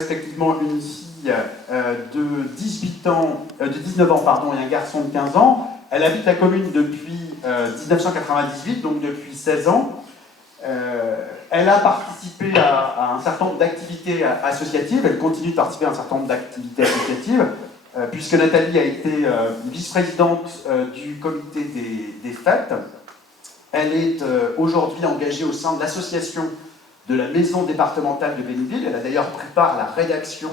Respectivement une fille de 19 ans pardon, et un garçon de 15 ans. Elle habite la commune depuis 1998, donc depuis 16 ans. Elle a participé à un certain nombre d'activités associatives, elle continue de participer à un certain nombre d'activités associatives, puisque Nathalie a été vice-présidente du comité des fêtes. Elle est aujourd'hui engagée au sein de l'association de la maison départementale de Bénouville. Elle a d'ailleurs pris part à la rédaction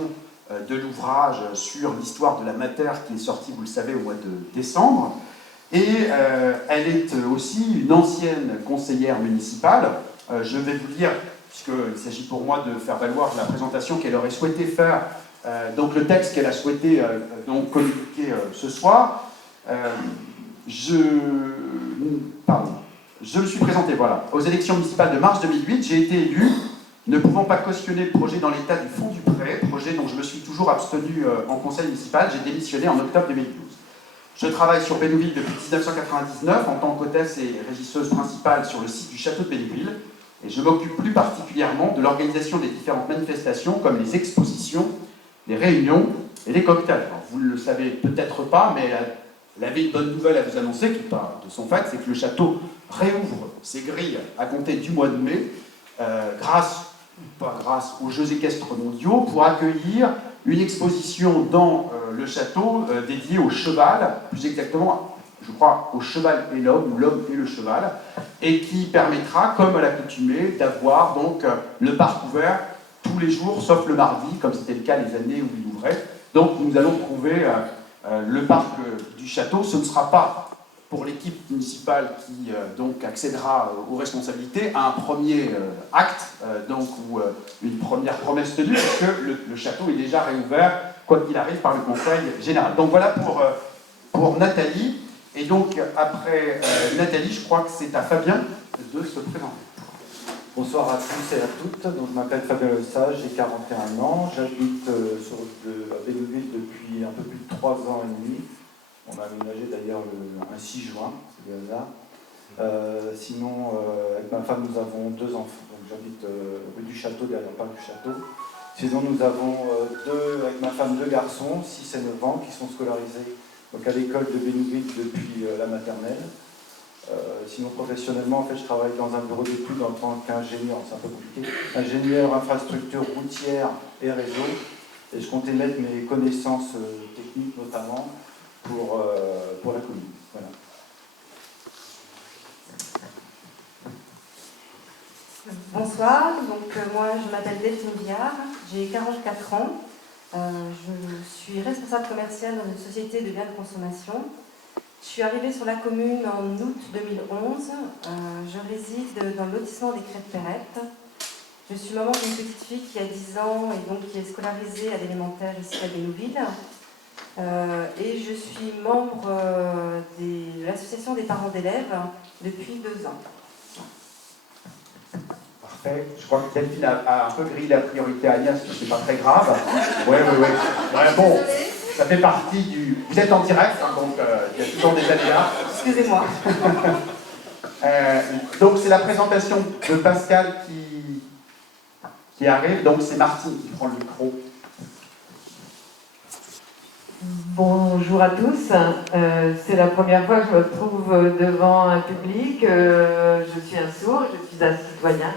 de l'ouvrage sur l'histoire de la Mater qui est sorti, vous le savez, au mois de décembre. Et elle est aussi une ancienne conseillère municipale. Je vais vous lire, puisqu'il s'agit pour moi de faire valoir la présentation qu'elle aurait souhaité faire, donc le texte qu'elle a souhaité donc communiquer ce soir. Je me suis présenté aux élections municipales de mars 2008. J'ai été élu, ne pouvant pas cautionner le projet dans l'état du Fonds du Pré, projet dont je me suis toujours abstenu en conseil municipal. J'ai démissionné en octobre 2012. Je travaille sur Bénouville depuis 1999 en tant qu'hôtesse et régisseuse principale sur le site du château de Bénouville. Et je m'occupe plus particulièrement de l'organisation des différentes manifestations comme les expositions, les réunions et les cocktails. Alors, vous ne le savez peut-être pas, mais elle avait une bonne nouvelle à vous annoncer, qui part de son fait, c'est que le château réouvre ses grilles à compter du mois de mai, grâce aux Jeux équestres mondiaux, pour accueillir une exposition dans le château dédiée au cheval, plus exactement, je crois, au cheval et l'homme, ou l'homme et le cheval, et qui permettra, comme à l'accoutumée, d'avoir donc le parc ouvert tous les jours, sauf le mardi, comme c'était le cas les années où il ouvrait. Donc nous allons trouver le parc du château. Ce ne sera pas pour l'équipe municipale qui donc accédera aux responsabilités à un premier acte ou une première promesse tenue, puisque le château est déjà réouvert, quoi qu'il arrive, par le Conseil général. Donc voilà pour Nathalie. Et donc après Nathalie, je crois que c'est à Fabien de se présenter. Bonsoir à tous et à toutes. Donc, je m'appelle Fabien Le Sage, j'ai 41 ans. J'habite à Bénouville depuis un peu plus de 3 ans et demi. On a aménagé d'ailleurs un 6 juin, c'est le hasard. Sinon, avec ma femme, nous avons 2 enfants. Donc, j'habite rue du Château, derrière le parc du Château. Sinon, nous avons avec ma femme 2 garçons, 6 et 9 ans, qui sont scolarisés donc, à l'école de Bénouville depuis la maternelle. Sinon, professionnellement, en fait, je travaille dans un bureau d'études en tant qu'ingénieur, c'est un peu compliqué, ingénieur infrastructure routière et réseau. Et je comptais mettre mes connaissances techniques, notamment, pour la commune. Voilà. Bonsoir, donc moi je m'appelle Delphine Viard, j'ai 44 ans. Je suis responsable commerciale dans une société de biens de consommation. Je suis arrivée sur la commune en août 2011. Je réside dans le lotissement des Crêtes-Perrettes. Je suis maman d'une petite fille qui a 10 ans et donc qui est scolarisée à l'élémentaire ici à Bénouville. Et je suis membre de l'association des parents d'élèves depuis 2 ans. Parfait. Je crois que Delphine a un peu grillé la priorité à Agnès, mais c'est pas très grave. Oui. Bon, ça fait partie du... Vous êtes en direct, hein, donc il y a toujours des aléas. Excusez-moi. Donc c'est la présentation de Pascal qui arrive, donc c'est Martine qui prend le micro. Bonjour à tous, c'est la première fois que je me trouve devant un public, je suis un sourd, je suis un citoyen,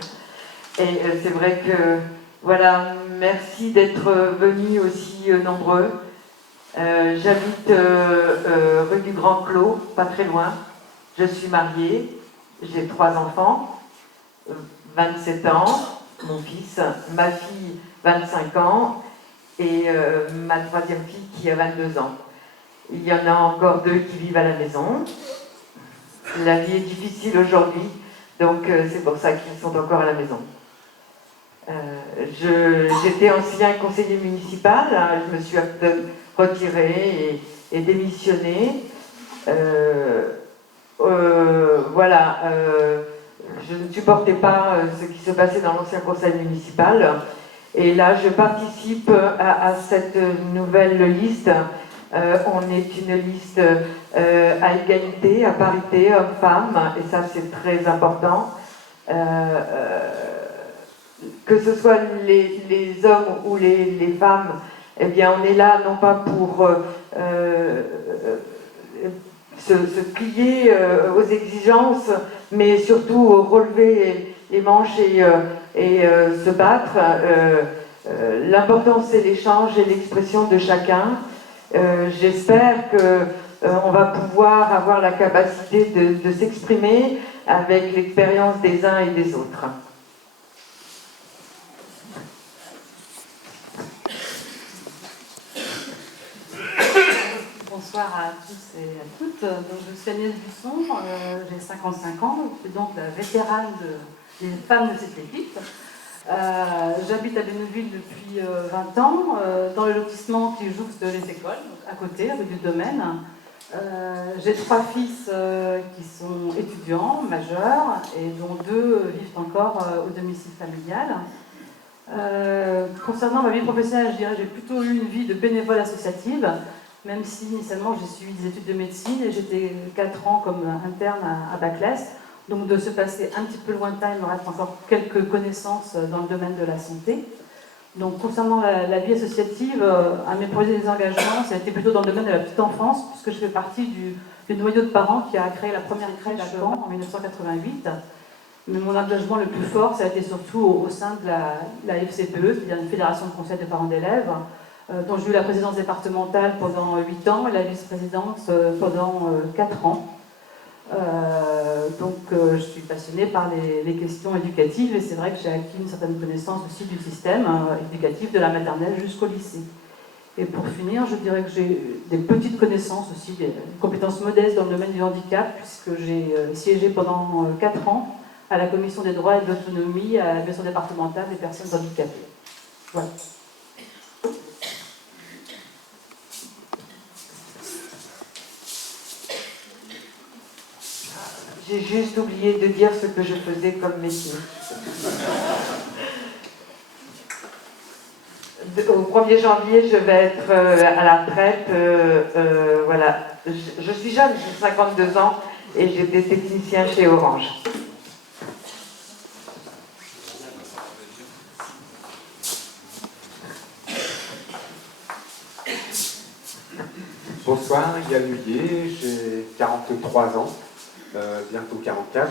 et c'est vrai que, voilà, merci d'être venus aussi nombreux. J'habite rue du Grand Clos, pas très loin, je suis mariée, j'ai 3 enfants, 27 ans, mon fils, ma fille 25 ans, et ma 3e fille qui a 22 ans. Il y en a encore 2 qui vivent à la maison. La vie est difficile aujourd'hui, donc c'est pour ça qu'ils sont encore à la maison. J'étais ancien conseiller municipal, hein, je me suis retirée et démissionnée. Voilà, je ne supportais pas ce qui se passait dans l'ancien conseil municipal. Et là, je participe à cette nouvelle liste. On est une liste à égalité, à parité, hommes-femmes, et ça c'est très important. que ce soit les hommes ou les femmes, eh bien, on est là non pas pour se plier aux exigences, mais surtout relever les manches et se battre. L'important, c'est l'échange et l'expression de chacun. J'espère qu'on va pouvoir avoir la capacité de s'exprimer avec l'expérience des uns et des autres. Bonsoir à tous et à toutes. Donc, je suis Agnès Busson, j'ai 55 ans, je suis donc la vétérane des femmes de cette équipe. J'habite à Bénouville depuis 20 ans, dans le lotissement qui jouxte les écoles, donc à côté, rue du Domaine. J'ai 3 fils qui sont étudiants, majeurs, et dont 2 vivent encore au domicile familial. Concernant ma vie professionnelle, je dirais que j'ai plutôt eu une vie de bénévole associative, même si initialement j'ai suivi des études de médecine et j'étais 4 ans comme interne à Baclès. Donc de se passer un petit peu lointain, il me reste encore quelques connaissances dans le domaine de la santé. Donc concernant la vie associative, à mes projets des engagements, ça a été plutôt dans le domaine de la petite enfance, puisque je fais partie du noyau de parents qui a créé la première crèche à Caen en 1988. Mais mon engagement le plus fort, ça a été surtout au sein de la FCPE, c'est-à-dire une fédération de conseil de parents d'élèves, dont j'ai eu la présidence départementale pendant 8 ans et la vice-présidence pendant 4 ans. Donc je suis passionnée par les questions éducatives et c'est vrai que j'ai acquis une certaine connaissance aussi du système éducatif de la maternelle jusqu'au lycée. Et pour finir, je dirais que j'ai des petites connaissances aussi, des compétences modestes dans le domaine du handicap, puisque j'ai siégé pendant 4 ans à la commission des droits et de l'autonomie à la maison départementale des personnes handicapées. Voilà. J'ai juste oublié de dire ce que je faisais comme métier. Au 1er janvier, je vais être à la retraite. Voilà. Je suis jeune, j'ai 52 ans et j'étais technicien chez Orange. Bonsoir, Yann Huillet, j'ai 43 ans. Bientôt 44.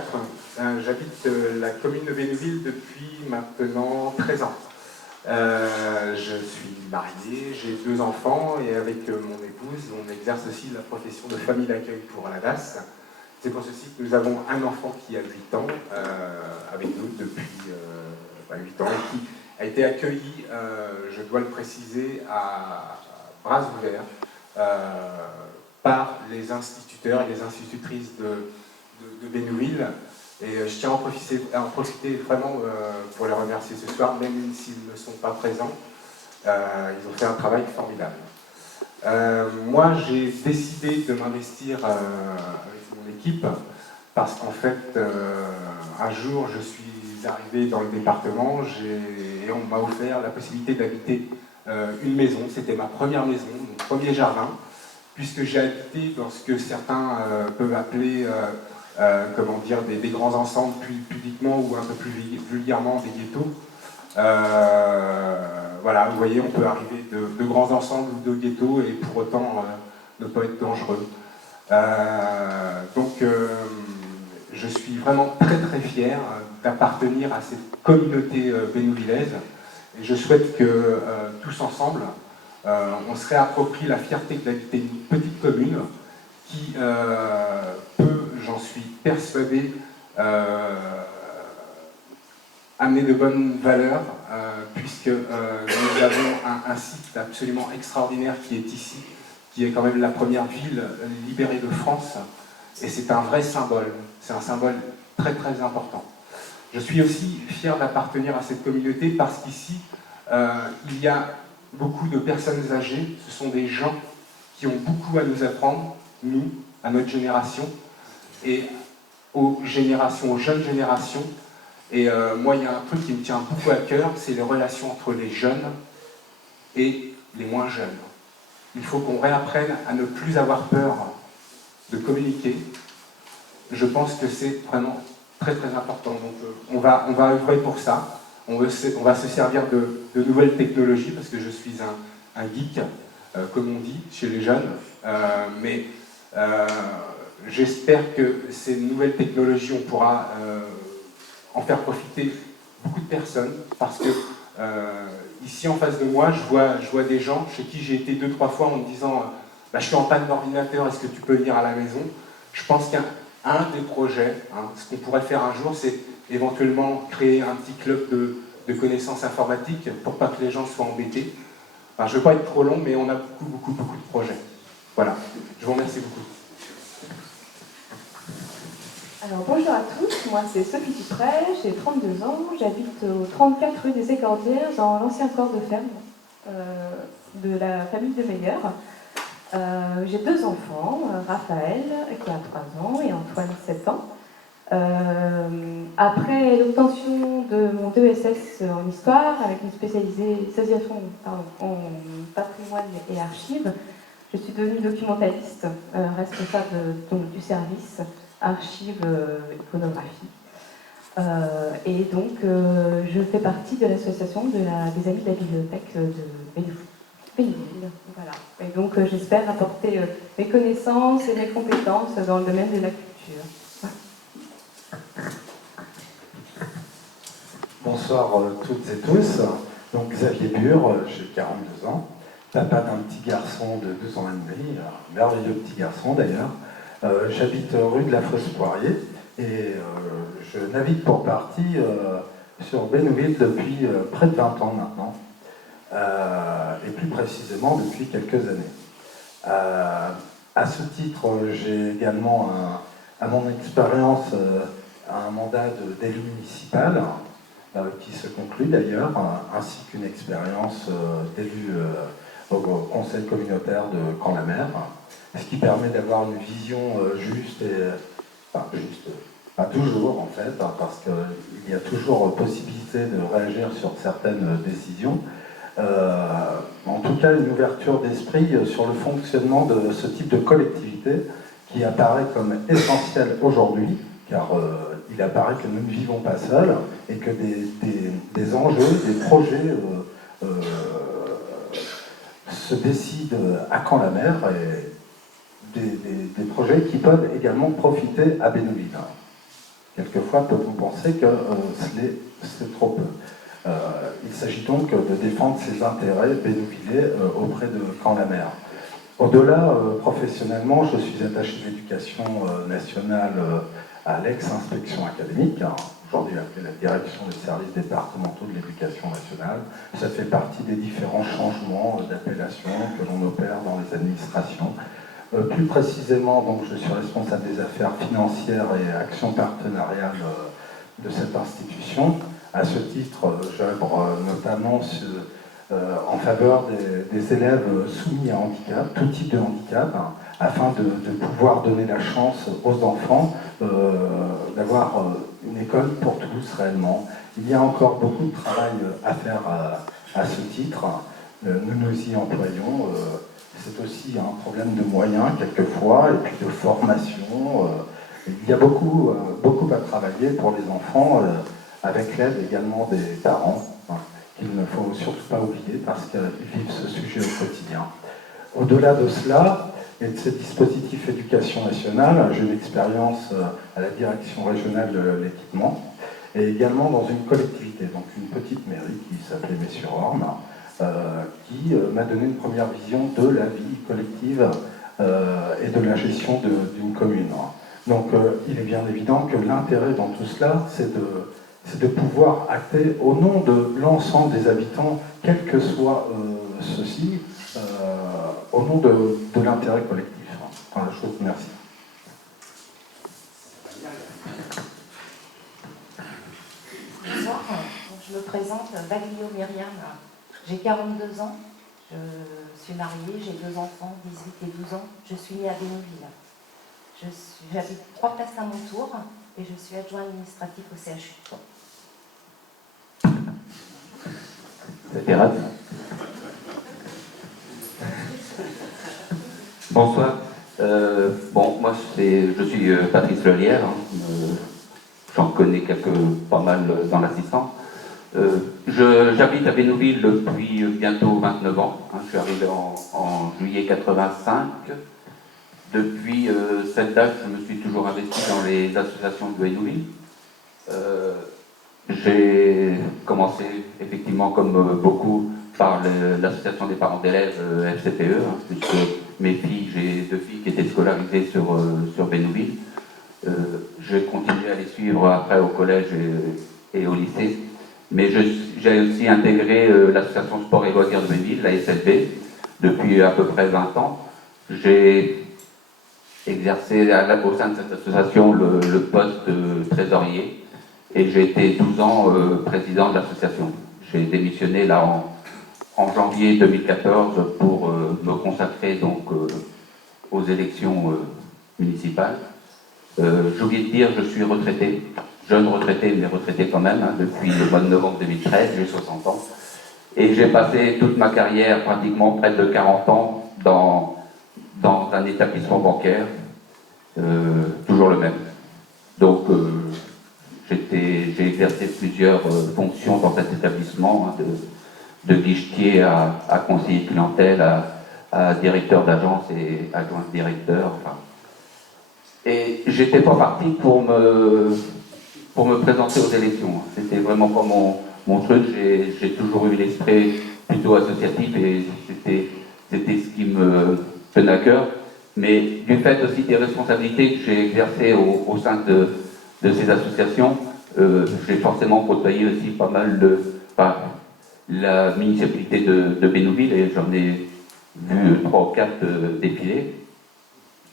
J'habite la commune de Bénouville depuis maintenant 13 ans. Je suis marié, j'ai 2 enfants et avec mon épouse, on exerce aussi la profession de famille d'accueil pour la DAS. C'est pour ceci que nous avons un enfant qui a 8 ans avec nous depuis 8 ans et qui a été accueilli, je dois le préciser, à bras ouverts par les instituteurs et les institutrices de Bénouville. Et je tiens à en profiter vraiment pour les remercier ce soir, même s'ils ne sont pas présents. Ils ont fait un travail formidable. Moi, j'ai décidé de m'investir avec mon équipe parce qu'en fait, un jour, je suis arrivé dans le département et on m'a offert la possibilité d'habiter une maison. C'était ma première maison, mon premier jardin, puisque j'ai habité dans ce que certains peuvent appeler des grands ensembles publiquement ou un peu plus vulgairement des ghettos. Voilà, vous voyez, on peut arriver de grands ensembles ou de ghettos et pour autant ne pas être dangereux. Donc je suis vraiment très très fier d'appartenir à cette communauté bénouvillaise et je souhaite que tous ensemble on se réapproprie la fierté d'habiter une petite commune qui peut, j'en suis persuadé, amener de bonnes valeurs, puisque nous avons un site absolument extraordinaire qui est ici, qui est quand même la première ville libérée de France, et c'est un vrai symbole, c'est un symbole très très important. Je suis aussi fier d'appartenir à cette communauté parce qu'ici, il y a beaucoup de personnes âgées, ce sont des gens qui ont beaucoup à nous apprendre, nous, à notre génération, et aux jeunes générations. Et moi, il y a un truc qui me tient beaucoup à cœur, c'est les relations entre les jeunes et les moins jeunes. Il faut qu'on réapprenne à ne plus avoir peur de communiquer. Je pense que c'est vraiment très très important. Donc on va œuvrer pour ça. on va se servir de nouvelles technologies, parce que je suis un geek, comme on dit chez les jeunes, mais j'espère que ces nouvelles technologies, on pourra en faire profiter beaucoup de personnes, parce que ici en face de moi, je vois des gens chez qui j'ai été 2-3 fois en me disant bah, je suis en panne d'ordinateur, est-ce que tu peux venir à la maison? Je pense qu'un des projets, ce qu'on pourrait faire un jour, c'est éventuellement créer un petit club de connaissances informatiques pour pas que les gens soient embêtés. Enfin, je ne veux pas être trop long, mais on a beaucoup de projets. Voilà, je vous remercie beaucoup. Alors bonjour à tous, moi c'est Sophie Dupret, j'ai 32 ans, j'habite au 34 rue des Écordières dans l'ancien corps de ferme de la famille de Meyer. J'ai 2 enfants, Raphaël qui a 3 ans et Antoine 7 ans. Après l'obtention de mon DESS en histoire avec une spécialisation en patrimoine et archives, je suis devenue documentaliste, responsable donc, du service archives iconographie. Et donc, je fais partie de l'association des Amis de la Bibliothèque de Bénéville. Voilà. Et donc, j'espère apporter mes connaissances et mes compétences dans le domaine de la culture. Bonsoir toutes et tous. Donc, Xavier Bure, j'ai 42 ans, papa d'un petit garçon de 2 ans et demi, un merveilleux petit garçon d'ailleurs. J'habite rue de la Fosse-Poirier et je navigue pour partie sur Bénouville depuis près de 20 ans maintenant, et plus précisément depuis quelques années. À ce titre, j'ai également à mon expérience un mandat d'élu municipal qui se conclut d'ailleurs, ainsi qu'une expérience d'élu au conseil communautaire de Caen-la-Mer, ce qui permet d'avoir une vision juste, pas toujours en fait, parce qu'il y a toujours possibilité de réagir sur certaines décisions. En tout cas, une ouverture d'esprit sur le fonctionnement de ce type de collectivité qui apparaît comme essentiel aujourd'hui, car il apparaît que nous ne vivons pas seuls et que des enjeux, des projets se décident à Caen-la-Mer et des projets qui peuvent également profiter à Bénouville. Quelquefois, peut-on penser que c'est trop peu. Il s'agit donc de défendre ses intérêts bénouvillais auprès de Caen-la-Mer. Au-delà, professionnellement, je suis attaché de l'éducation nationale à l'ex-inspection académique, aujourd'hui appelée la direction des services départementaux de l'éducation nationale. Ça fait partie des différents changements d'appellation que l'on opère dans les administrations. Plus précisément, donc, je suis responsable des affaires financières et actions partenariales de cette institution. À ce titre, j'œuvre notamment en faveur des élèves soumis à handicap, tout type de handicap, afin de pouvoir donner la chance aux enfants d'avoir une école pour tous réellement. Il y a encore beaucoup de travail à faire à ce titre. Nous nous y employons. C'est aussi un problème de moyens quelquefois, et puis de formation. Il y a beaucoup à travailler pour les enfants, avec l'aide également des parents, qu'il ne faut surtout pas oublier parce qu'ils vivent ce sujet au quotidien. Au-delà de cela, et de ces dispositifs éducation nationale, j'ai une expérience à la direction régionale de l'équipement, et également dans une collectivité, donc une petite mairie qui s'appelait Mets-sur-Orne, qui m'a donné une première vision de la vie collective et de la gestion d'une commune. Donc il est bien évident que l'intérêt dans tout cela, c'est de pouvoir acter au nom de l'ensemble des habitants, quel que soit ceci, au nom de l'intérêt collectif. Voilà, je vous remercie. Bonsoir, je me présente, Baglio Myriam. J'ai 42 ans, je suis mariée, j'ai 2 enfants, 18 et 12 ans. Je suis née à Bénouville. J'habite 3 places à mon tour et je suis adjoint administratif au CHU. C'était rapide. Bonsoir. Moi je suis Patrice Lelière. J'en connais pas mal dans l'assistance. J'habite à Bénouville depuis bientôt 29 ans. Je suis arrivé en juillet 85. Depuis cette date, je me suis toujours investi dans les associations de Bénouville. J'ai commencé effectivement, comme beaucoup, par l'association des parents d'élèves FCPE, puisque mes filles, j'ai 2 filles qui étaient scolarisées sur Bénouville. J'ai continué à les suivre après au collège et au lycée. Mais j'ai aussi intégré l'association Sport et Loisirs de Bénouville, la SLB, depuis à peu près 20 ans. J'ai exercé au sein de cette association le poste de trésorier et j'ai été 12 ans président de l'association. J'ai démissionné là en janvier 2014 pour me consacrer donc aux élections municipales. J'ai oublié de dire, je suis retraité, jeune retraité, mais retraité quand même, depuis le mois de novembre 2013, j'ai 60 ans. Et j'ai passé toute ma carrière, pratiquement près de 40 ans, dans un établissement bancaire, toujours le même. Donc, j'ai exercé plusieurs fonctions dans cet établissement, de guichetier à conseiller clientèle, à directeur d'agence et adjoint directeur. Enfin. Et j'étais pas parti pour me présenter aux élections. C'était vraiment pas mon truc. J'ai toujours eu l'esprit plutôt associatif et c'était ce qui me tenait à cœur. Mais du fait aussi des responsabilités que j'ai exercées au sein de ces associations, j'ai forcément côtoyé aussi pas mal la municipalité de Bénouville et j'en ai vu 3 ou 4 défilés.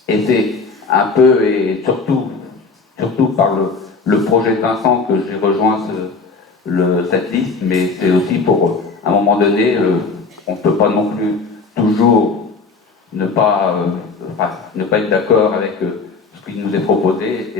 Et c'est un peu, et surtout par le projet Vincent que j'ai rejoint cette liste, mais c'est aussi pour, à un moment donné, on ne peut pas non plus toujours ne pas être d'accord avec ce qui nous est proposé.